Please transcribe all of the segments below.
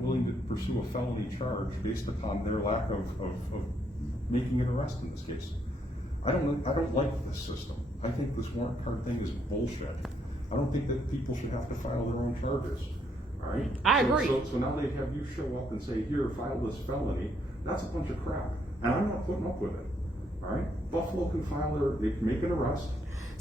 willing to pursue a felony charge based upon their lack of making an arrest in this case. I don't like this system. I think this warrant card thing is bullshit. I don't think that people should have to file their own charges. All right? I agree. So now they have you show up and say, here, file this felony. That's a bunch of crap. And I'm not putting up with it. All right? Buffalo can they can make an arrest.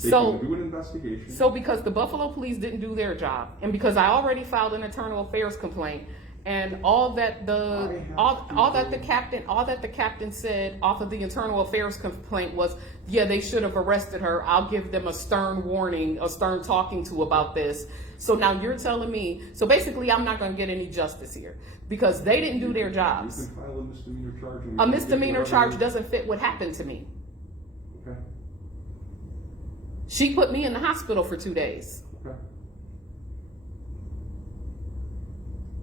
They can do an investigation. So because the Buffalo police didn't do their job, and because I already filed an internal affairs complaint, and all that the captain said off of the internal affairs complaint was, yeah, they should have arrested her. I'll give them a stern warning, a stern talking to about this. So now you're telling me, so basically I'm not going to get any justice here because they didn't do their jobs. You can file a misdemeanor charge. A misdemeanor charge doesn't fit what happened to me. Okay. She put me in the hospital for 2 days. Okay.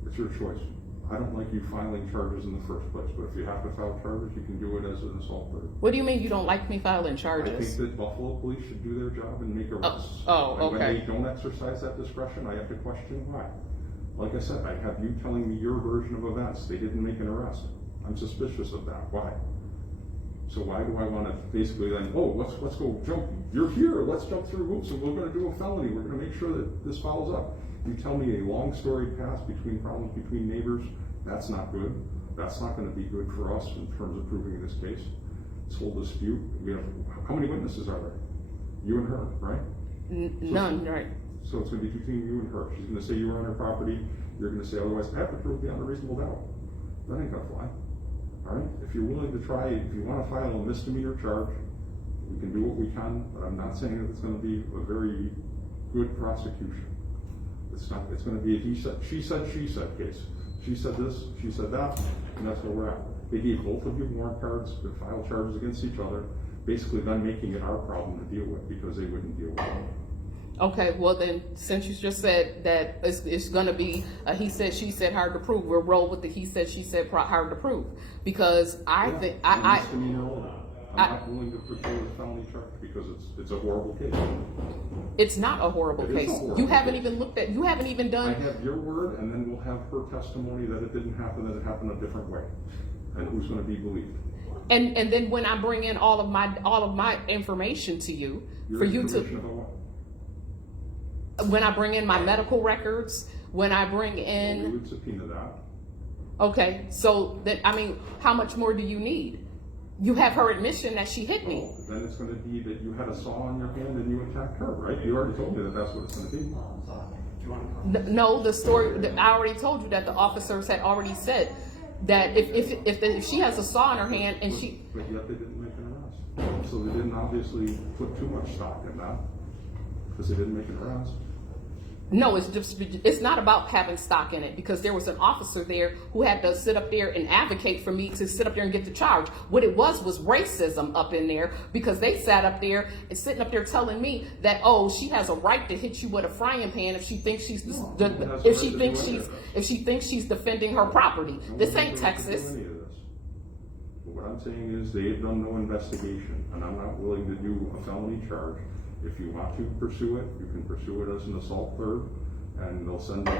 It's your choice. I don't like you filing charges in the first place, but if you have to file charges, you can do it as an assault third. What do you mean you don't like me filing charges? I think that Buffalo police should do their job and make arrests. Okay. And when they don't exercise that discretion, I have to question why. Like I said, I have you telling me your version of events. They didn't make an arrest. I'm suspicious of that. Why? So why do I want to basically then, let's go jump. You're here. Let's jump through hoops and we're going to do a felony. We're going to make sure that this follows up. You tell me a long story past between problems between neighbors. That's not good. That's not going to be good for us in terms of proving this case. This whole dispute. We have how many witnesses are there? You and her, right? None, right? So it's going to be between you and her. She's going to say you were on her property. You're going to say otherwise. I have to prove beyond a reasonable doubt. That ain't going to fly. All right. If you're willing to try, if you want to file a misdemeanor charge, we can do what we can. But I'm not saying that it's going to be a very good prosecution. It's not. It's going to be a he said, she said case. She said this, she said that, and that's where we're at. They gave both of you warrant cards to file charges against each other, basically then making it our problem to deal with because they wouldn't deal with it. Okay, well then, since you just said that it's going to be a he said, she said, hard to prove, we'll roll with the he said, she said, hard to prove. Because I'm not willing to pursue a felony charge because it's a horrible case. It's not a horrible case. You haven't even looked at, you haven't even done. I have your word, and then we'll have her testimony that it didn't happen, that it happened a different way, and who's going to be believed. And then when I bring in all of my information to you, Your for you to, information about what? when I bring in my medical records, when I bring in, We would subpoena that. okay, so then I mean, how much more do you need? You have her admission that she hit me. Then it's going to be that you had a saw in your hand and you attacked her, right? You already told me that that's what it's going to be. No, the story, I already told you that the officers had already said that if she has a saw in her hand and she... But yet they didn't make an arrest. So they didn't obviously put too much stock in that because they didn't make an arrest. No, it's not about having stock in it because there was an officer there who had to sit up there and advocate for me to sit up there and get the charge. What it was racism up in there because they sat up there and sitting up there telling me that, oh, she has a right to hit you with a frying pan if she thinks she's defending her property. This ain't Texas. But what I'm saying is they have done no investigation, and I'm not willing to do a felony charge. If you want to pursue it, you can pursue it as an assault third, and they'll send out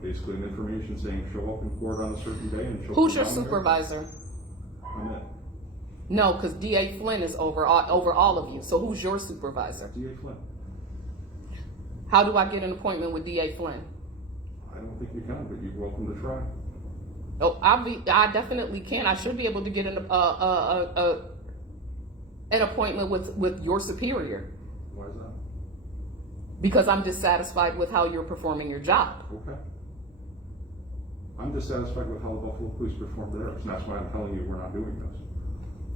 basically an information saying show up in court on a certain day. And who's your supervisor? I'm it. No, because D.A. Flynn is over all of you. So who's your supervisor? D.A. Flynn. How do I get an appointment with D.A. Flynn? I don't think you can, but you're welcome to try. Oh, I definitely can. I should be able to get an appointment with your superior. Why is that? Because I'm dissatisfied with how you're performing your job. Okay. I'm dissatisfied with how the Buffalo Police performed theirs, and that's why I'm telling you we're not doing this.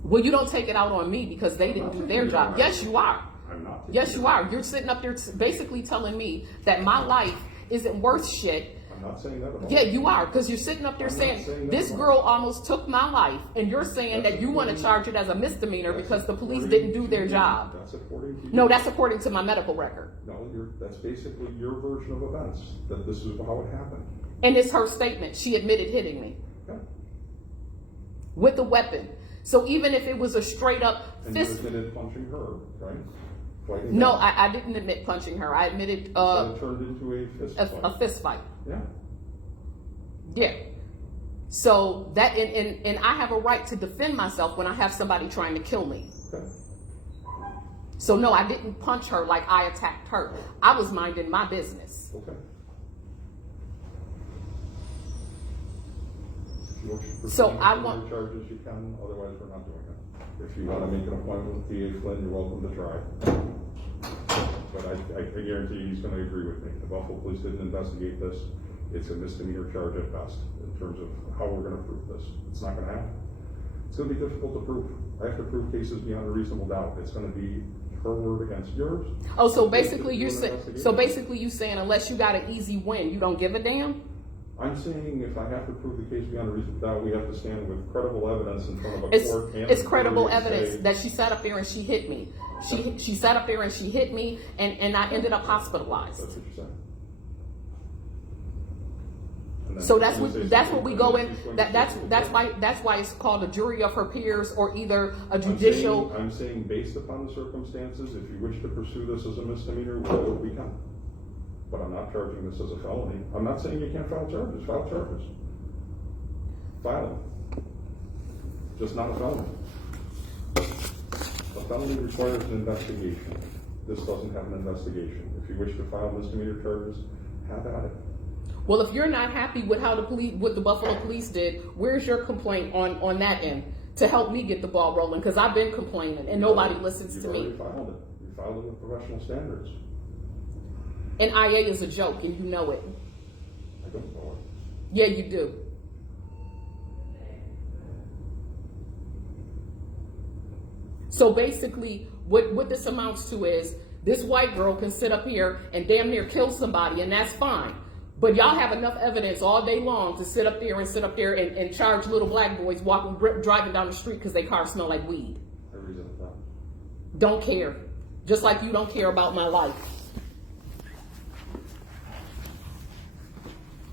Well, you don't take it out on me because they didn't do their job. Yes, you are. I'm not. Yes, you are. You're sitting up there basically telling me that my life isn't worth shit. I'm not saying that at all. Yeah, you are, because you're sitting up there saying this girl almost took my life, and you're saying that you want to charge it as a misdemeanor because the police didn't do their job. That's according to you. No, that's according to my medical record. No, that's basically your version of events, that this is how it happened. And it's her statement. She admitted hitting me. Okay. With a weapon. So even if it was a straight up fist... And you admitted punching her, right? No, I didn't admit punching her. I admitted it turned into a fist fight. A fist fight. Yeah. Yeah. So that, and I have a right to defend myself when I have somebody trying to kill me. Okay. So no, I didn't punch her like I attacked her. I was minding my business. Okay. If you wish to proceed So with I your want- charges, you can, otherwise we're not doing it. If you want to make an appointment with DA Flynn, you're welcome to try. But I guarantee you he's going to agree with me. The Buffalo Police didn't investigate this. It's a misdemeanor charge at best in terms of how we're going to prove this. It's not going to happen. It's going to be difficult to prove. I have to prove cases beyond a reasonable doubt. It's going to be her word against yours. Oh, so basically you're saying, saying unless you got an easy win, you don't give a damn? I'm saying if I have to prove the case beyond a reasonable doubt, we have to stand with credible evidence in front of a court. It's credible jury to evidence say, that she sat up there and she hit me. She sat up there and she hit me, and I ended up hospitalized. That's what you're saying. And then So you say that's what we go in. she's going to say- That's why it's called a jury of her peers or either a judicial. I'm saying based upon the circumstances, if you wish to pursue this as a misdemeanor, we can. But I'm not charging this as a felony. I'm not saying you can't file charges. File charges. File them. Just not a felony. A felony requires an investigation. This doesn't have an investigation. If you wish to file misdemeanor charges, have at it. Well, if you're not happy with how what the Buffalo Police did, where's your complaint on that end to help me get the ball rolling? Because I've been complaining and nobody listens to me. You've already filed it. You filed it with professional standards. And IA is a joke, and you know it. I don't know it. Yeah, you do. So basically, what this amounts to is this white girl can sit up here and damn near kill somebody, and that's fine. But y'all have enough evidence all day long to sit up there and charge little black boys driving down the street because their cars smell like weed. I resent that. Don't care. Just like you don't care about my life.